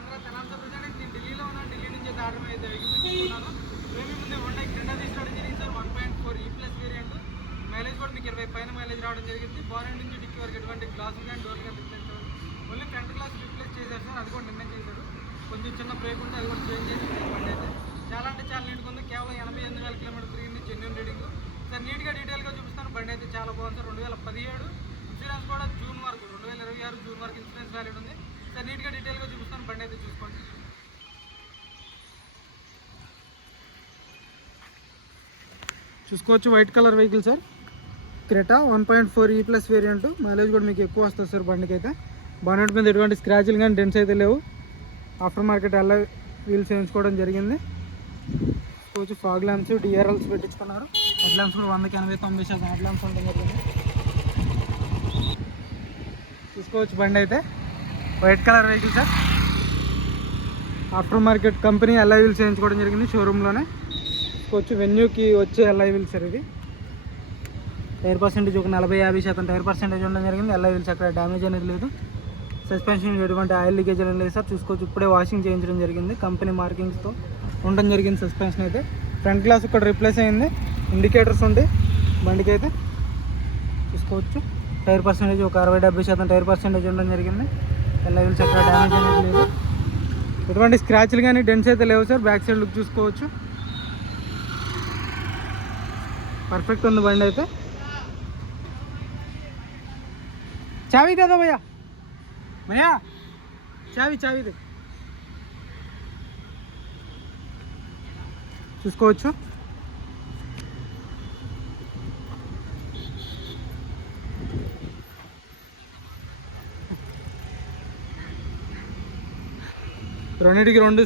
Andhra Telangana present నేను ఢిల్లీలో ఉన్నాను. ఢిల్లీ నుంచి అయితే ఆర్డర్ అయితే వెహికల్ మేము ముందు హోండా క్రెటా తీసుకోవడం జరిగింది సార్. 1.4 E+ variant. మైలేజ్ కూడా మీకు 20 పైన మైలేజ్ రావడం జరిగింది. బారెంట్ నుంచి డిక్కీ వరకు ఎటువంటి గ్లాసులు కానీ డోర్లు కానీ రిప్లేస్ చేశారు. ఓన్లీ ఫ్రంట్ గ్లాస్ రిప్లేస్ చేశారు సార్. అది కూడా నిన్నే చేశారు. కొంచెం చిన్న బ్రేక్ ఉంటే అది కూడా చేంజ్ చేసి బండి అయితే చాలా అంటే చాలా నీట్గా ఉంది. కేవలం 88,000 కిలోమీటర్ తిరిగింది. Genuine reading sir. నీట్గా డీటెయిల్గా చూపిస్తాను. బండి అయితే చాలా బాగుంది సార్. 2017 ఇన్సూరెన్స్ కూడా జూన్ వరకు 2026 జూన్ వరకు ఇన్సూరెన్స్ వ్యాలిడ్ ఉంది సార్. నీట్గా డీటెయిల్గా చూపిస్తాను. బండి అయితే చూసుకోండి. చూసుకోవచ్చు white colour vehicle sir. Creta 1.4 E+ variant. Mileage కూడా మీకు ఎక్కువ వస్తుంది సార్. బండికి అయితే బానెట్ మీద ఎటువంటి స్క్రాచ్లు కానీ డెంట్స్ అయితే లేవు. ఆఫ్టర్ మార్కెట్ అలా వీల్స్ వేయించుకోవడం జరిగింది. చూసుకోవచ్చు ఫాగ్ ల్యాంప్స్ DRLs పెట్టించుకున్నారు. హెడ్ ల్యాంప్స్ కూడా 100కి 80-90% హెడ్ ల్యాంప్స్ ఉండడం జరిగింది. చూసుకోవచ్చు బండి అయితే white colour vehicle sir. After market company alloy wheels వేయించుకోవడం జరిగింది షోరూంలోనే. చూసుకోవచ్చు వెన్యూకి వచ్చే అలై వీల్స్ సార్. ఇది టైర్ పర్సెంటేజ్ ఒక 40-50% టైర్ పర్సెంటేజ్ ఉండడం జరిగింది. అలై వీల్స్ అక్కడ డ్యామేజ్ అనేది లేదు. సస్పెన్షన్ ఎటువంటి ఆయిల్ లీకేజ్ అనేది లేదు సార్. చూసుకోవచ్చు ఇప్పుడే వాషింగ్ చేయించడం జరిగింది. కంపెనీ మార్కింగ్స్తో ఉండడం జరిగింది సస్పెన్షన్ అయితే. ఫ్రంట్ గ్లాస్ ఇక్కడ రిప్లేస్ అయింది. ఇండికేటర్స్ ఉండి బండికి అయితే చూసుకోవచ్చు. టైర్ పర్సెంటేజ్ ఒక 60-70% టైర్ పర్సెంటేజ్ ఉండడం జరిగింది. అలై వీల్స్ అక్కడ డ్యామేజ్ అనేది లేదు. ఎటువంటి స్క్రాచ్లు కానీ డెంట్స్ అయితే లేవు సార్. బ్యాక్ సైడ్ లుక్ చూసుకోవచ్చు. పర్ఫెక్ట్ ఉంది బండి అయితే. చావీ దే దో భయ్యా, భయ్యా చావీ దే. చూసుకోవచ్చు రెండింటికి 2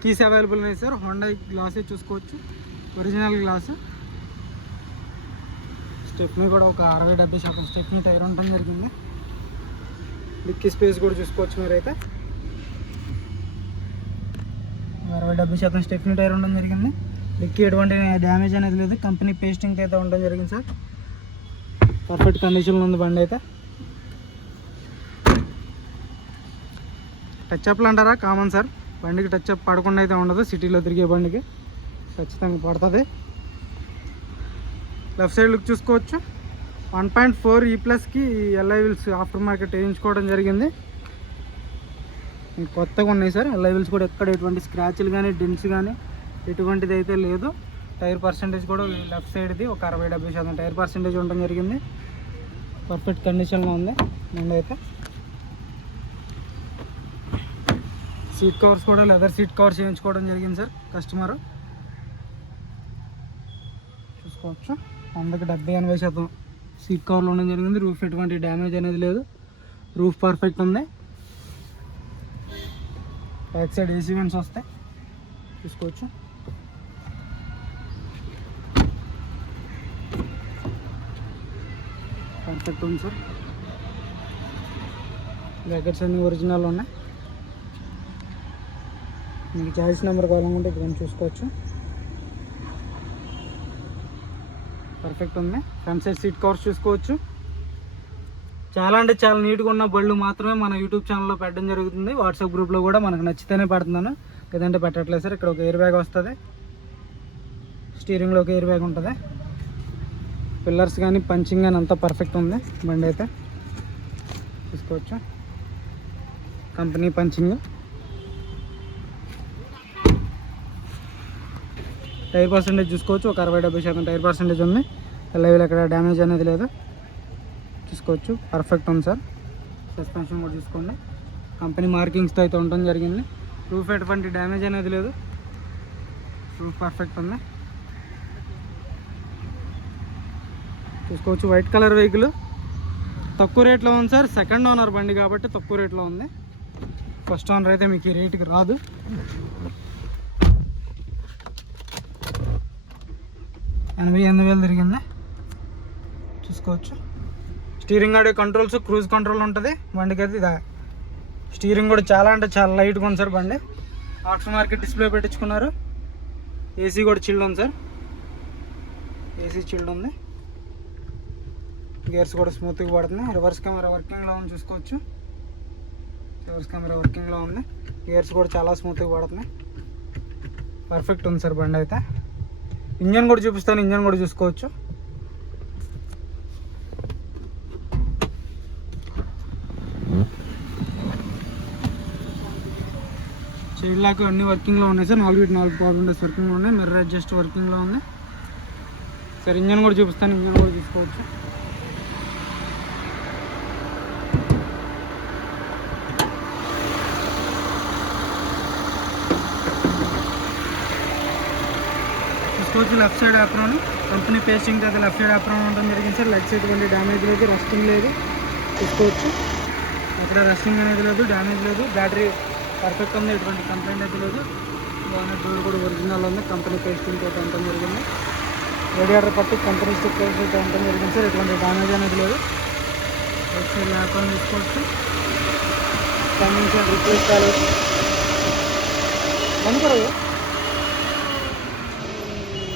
కీస్ అవైలబుల్ ఉన్నాయి సార్. హోండా గ్లాసే చూసుకోవచ్చు. Original glass. స్టెప్నీ కూడా ఒక 60-70% స్టెప్నీ టైర్ ఉండడం జరిగింది. డిక్కీ స్పేస్ కూడా చూసుకోవచ్చు మీరైతే. 60-70% స్టెప్నీ టైర్ ఉండడం జరిగింది. డిక్కీ ఎటువంటి డ్యామేజ్ అనేది లేదు. కంపెనీ పేస్టింగ్ అయితే ఉండడం జరిగింది సార్. పర్ఫెక్ట్ కండిషన్లో ఉంది బండి అయితే. టచ్అప్లు అంటారా కామన్ సార్. బండికి టచ్అప్ పడకుండా అయితే ఉండదు. సిటీలో తిరిగే బండికి ఖచ్చితంగా పడుతుంది. లెఫ్ట్ సైడ్ లుక్ చూసుకోవచ్చు. 1.4 E+కి అలై వీల్స్ ఆఫ్టర్ మార్కెట్ వేయించుకోవడం జరిగింది. కొత్తగా ఉన్నాయి సార్. అలై వీల్స్ కూడా ఎక్కడ ఎటువంటి స్క్రాచ్లు కానీ డెంట్స్ కానీ ఎటువంటిది అయితే లేదు. టైర్ పర్సెంటేజ్ కూడా లెఫ్ట్ సైడ్ది ఒక 60-70% టైర్ పర్సెంటేజ్ ఉండడం జరిగింది. పర్ఫెక్ట్ కండిషన్లో ఉంది బండి అయితే. సీట్ కవర్స్ కూడా లెదర్ సీట్ కవర్స్ చేయించుకోవడం జరిగింది సార్ కస్టమర్. చూసుకోవచ్చు 100-70% సీట్ కవర్లు ఉండడం జరిగింది. రూఫ్ ఎటువంటి డ్యామేజ్ అనేది లేదు. రూఫ్ పర్ఫెక్ట్ ఉంది. బ్యాక్ సైడ్ AC వెంట్స్ వస్తాయి చూసుకోవచ్చు. పర్ఫెక్ట్ ఉంది సార్. బ్రాకెట్స్ అన్నీ ఒరిజినల్ ఉన్నాయి. మీకు చాయిస్ నెంబర్ కావాలనుకుంటే ఇక్కడ చూసుకోవచ్చు. పర్ఫెక్ట్ ఉంది. ఫ్రంట్ సైడ్ సీట్ కవర్స్ చూసుకోవచ్చు. చాలా అంటే చాలా నీట్గా ఉన్న బళ్ళు మాత్రమే మన యూట్యూబ్ ఛానల్లో పెట్టడం జరుగుతుంది. వాట్సాప్ గ్రూప్లో కూడా మనకు నచ్చితేనే పెడుతున్నాను, లేదంటే పెట్టట్లేదు సార్. ఇక్కడ ఒక ఎయిర్ బ్యాగ్ వస్తుంది. స్టీరింగ్లో ఒక ఎయిర్ బ్యాగ్ ఉంటుంది. పిల్లర్స్ కానీ పంచింగ్ కానీ అంతా పర్ఫెక్ట్ ఉంది బండి అయితే చూసుకోవచ్చు. Company punching. టైర్ పర్సెంటేజ్ చూసుకోవచ్చు. ఒక 60-70% టైర్ పర్సెంటేజ్ ఉంది. లైవ్లో ఎక్కడ డ్యామేజ్ అనేది లేదు చూసుకోవచ్చు. పర్ఫెక్ట్ ఉంది సార్. సస్పెన్షన్ కూడా చూసుకోండి. కంపెనీ మార్కింగ్స్తో అయితే ఉండడం జరిగింది. రూఫ్ ఎటువంటి డ్యామేజ్ అనేది లేదు. రూఫ్ పర్ఫెక్ట్ ఉంది చూసుకోవచ్చు. వైట్ కలర్ వెహికల్ తక్కువ రేట్లో ఉంది సార్. సెకండ్ ఓనర్ బండి కాబట్టి తక్కువ రేట్లో ఉంది. ఫస్ట్ ఓనర్ అయితే మీకు ఈ రేటుకి రాదు. 88,000 తిరిగింది చూసుకోవచ్చు. Steering audio controls, cruise control ఉంటుంది బండికి అయితే. ఇది స్టీరింగ్ కూడా చాలా అంటే చాలా లైట్గా ఉంది సార్ బండి. ఆఫ్టర్ మార్కెట్ డిస్ప్లే పెట్టించుకున్నారు. AC కూడా చిల్డ్ ఉంది సార్. AC చిల్డ్ ఉంది. గేర్స్ కూడా స్మూత్గా పడుతుంది. రివర్స్ కెమెరా వర్కింగ్లో ఉంది చూసుకోవచ్చు. రివర్స్ కెమెరా వర్కింగ్లో ఉంది. గేర్స్ కూడా చాలా స్మూత్గా పడుతున్నాయి. పర్ఫెక్ట్ ఉంది సార్ బండి అయితే. ఇంజన్ కూడా చూపిస్తాను, ఇంజన్ కూడా చూసుకోవచ్చు. చైల్డ్ లాక్ అన్నీ వర్కింగ్లో ఉన్నాయి సార్. 4 పవర్ విండోస్ వర్కింగ్లో ఉన్నాయి. మిర్రర్ అడ్జస్ట్ వర్కింగ్లో ఉంది సార్. ఇంజన్ కూడా చూపిస్తాను, ఇంజన్ కూడా తీసుకోవచ్చు. చూసుకోవచ్చు. Left side apron company pasting అయితే లెఫ్ట్ సైడ్ ఆప్రాన్ ఉండడం జరిగింది సార్. లెగ్ సైడ్ ఎటువంటి డ్యామేజ్ లేదు, రస్టింగ్ లేదు. చూసుకోవచ్చు, అక్కడ రస్టింగ్ అనేది లేదు, డ్యామేజ్ లేదు. బ్యాటరీ పర్ఫెక్ట్ ఉంది, ఎటువంటి కంప్లైంట్ అయితే లేదు. బాగున్న డోర్ కూడా ఒరిజినల్ ఉంది, కంపెనీ పేస్టింగ్ తోటి అంటం జరిగింది. రేడియేటర్ పట్టి కంపెనీ స్టిక్కర్స్ అయితే అంటం జరిగింది సార్. ఎటువంటి డ్యామేజ్ అనేది లేదు. లెఫ్ట్ సైడ్ ఆప్రాన్ చూసుకోవచ్చు. టైమింగ్ చైన్ రీప్లేస్ కాలేదు.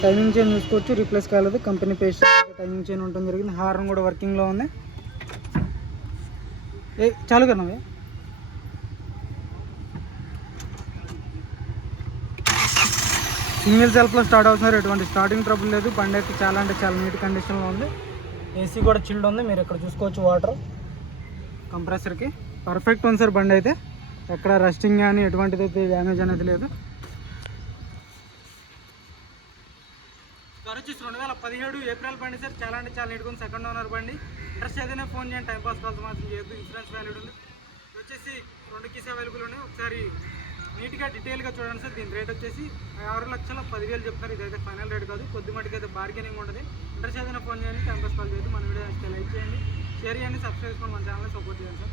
టైమింగ్ చైన్ చూసుకోవచ్చు, రీప్లేస్ కాలేదు. కంపెనీ పేస్ట్ టైమింగ్ చైన్ ఉండడం జరిగింది. హార్న్ కూడా వర్కింగ్లో ఉంది. చాలు కదా సింగిల్ సెల్ఫ్లో స్టార్ట్ అవుతున్నారు. ఎటువంటి స్టార్టింగ్ ట్రబుల్ లేదు. బండి అయితే చాలా అంటే చాలా నీట్ కండిషన్లో ఉంది. ఏసీ కూడా చిల్డ్ ఉంది, మీరు ఇక్కడ చూసుకోవచ్చు. వాటర్ కంప్రెసర్కి పర్ఫెక్ట్ ఉంది సార్ బండి అయితే. ఎక్కడ రస్టింగ్ కానీ ఎటువంటిది అయితే డ్యామేజ్ అనేది లేదు. వచ్చేసి 2017 ఏప్రిల్ బండి సార్. చాలా అంటే చాలా నీట్గా ఉంది. సెకండ్ ఓనర్ బండి. ఇంట్రెస్ట్ ఏదైనా ఫోన్ చేయండి, టైంపాస్ కాల్స్ మాత్రం చేయొద్దు. ఇన్సూరెన్స్ వ్యాలిడ్ ఉంది. వచ్చేసి 2 కీస్ అవైలబుల్ ఉన్నాయి. ఒకసారి నీట్గా డీటెయిల్గా చూడండి సార్. దీని రేట్ వచ్చేసి 6,10,000 చెప్తారు. ఇదైతే ఫైనల్ రేట్ కాదు, కొద్ది మటుకు అయితే బార్గెనింగ్ ఉంటుంది. ఇంట్రెస్ట్ ఏదైనా ఫోన్ చేయండి, టైంపాస్ కాల్ చేయొద్దు. మన వీడియో లైక్ చేయండి, షేర్ చేయండి, సబ్స్క్రైబ్ చేసుకోండి, మన ఛానల్ని సపోర్ట్ చేయండి సార్.